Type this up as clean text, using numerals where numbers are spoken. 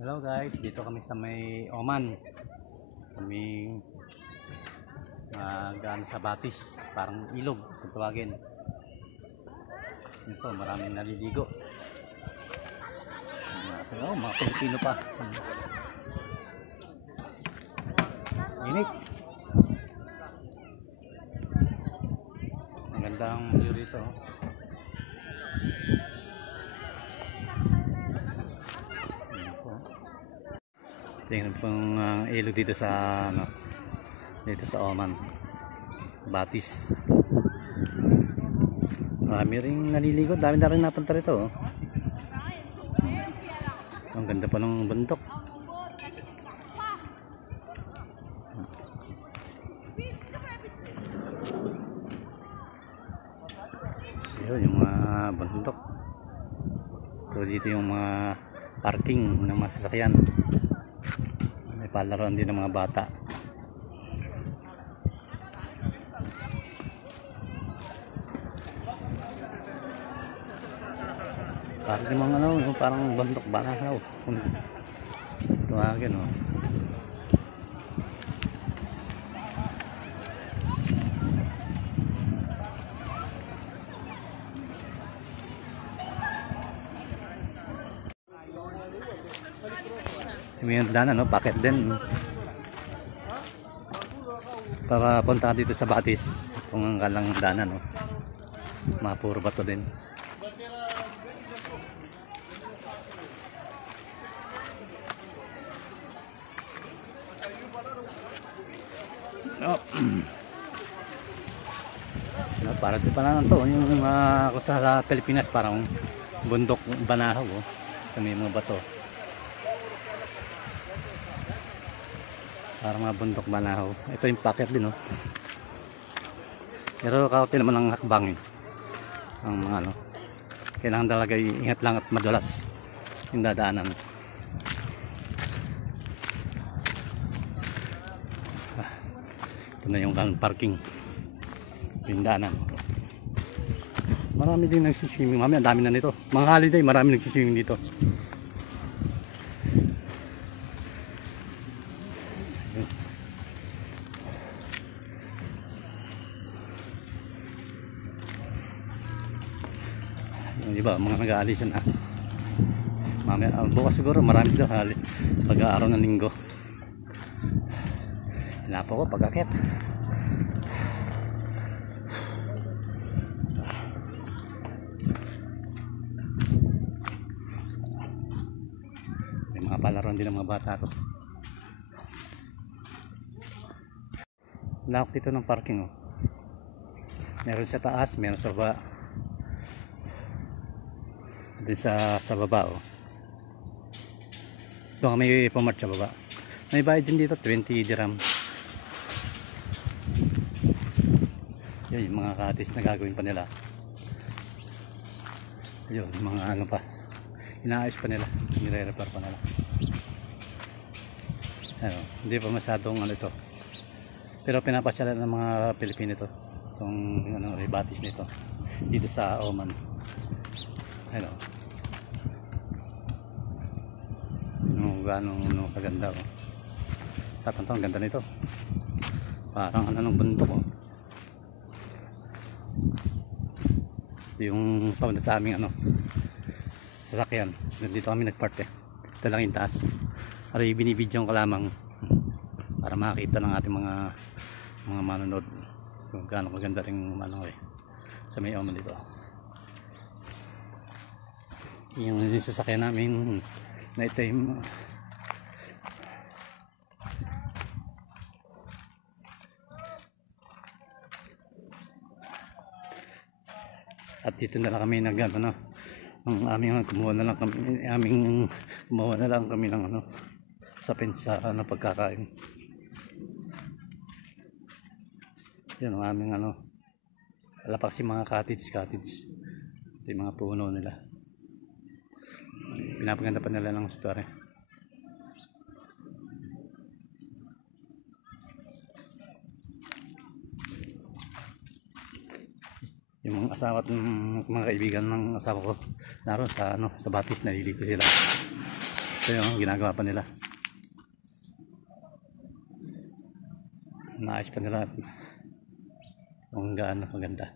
Hello guys, dito kami sa may Oman. Kami gaan sa Batis, parang ilog kung tawagin. Ito, maraming naliligo. Oh, mga Pilipino pa. Init. Ang gandang view dito. Tingnan pong ilog dito sa dito sa Oman, Batis. Marami ring naliligo, dami na rin napunta rito. Ang ganda pa ng bundok. Yun, yung mga bundok. So dito yung mga parking ng mga sasakyan. May palaruan din ng mga bata. Parang yung mga parang bundok banahaw. Tuwagin o. May daanan, packet din. Para punta dito sa Batis, itong kalang daanan, mapuro bato din. Para di pa lang to yung sa Pilipinas, parang bundok banahaw, may mga bato. Parang mga bundok banahaw. Ito yung packet din, pero kaunti naman ang hakbang, ang mga kailangan talaga ingat lang at madalas yung dadaanan. Ito na yung parking, yung daanan. Marami din nagsiswimming. Mami, ang dami na nito. Mga holiday, marami nagsiswimming dito. Yung iba, mga nag-aalis na. Mami, bukas siguro marami dito pag-aaraw ng linggo. Hinapo ko pag-akit. Palaruan din ng mga bata to. Lawak dito ng parking, meron sa taas, meron sa baba, din sa baba. Doon kami pumart sa baba. May bayad din dito, 20 dirham. Yun, yung mga katis na gagawin pa nila. Yun, mga pa, inaayos pa nila, nire-repair pa nila. Hindi pa masyadong ito, pero pinapasyalan ng mga Pilipino ito, itong Batis nito dito sa Oman. Gano'ng kaganda, tatanto, ang ganda nito, parang ng bundok. Ito yung pauna sa aming sasakyan. Dito kami nagpark. Ito lang yung taas. Para binibidyon ko lamang para makita ng ating mga manonood kung gaano kaganda rin sa may Oman dito. Yung sasakyan namin night time. At dito na lang kami ang aming kumuha na lang kami ng sapin sa pagkakain. Yan ang aming alapak si mga cottage. Ito yung mga puno nila, pinapaganda pa nila ng story. Yung mga asawa at mga kaibigan ng asawa ko naroon sa Batis, naliligo sila. Ito yung ginagawa pa nila. Naayos pa nila kung gaano maganda.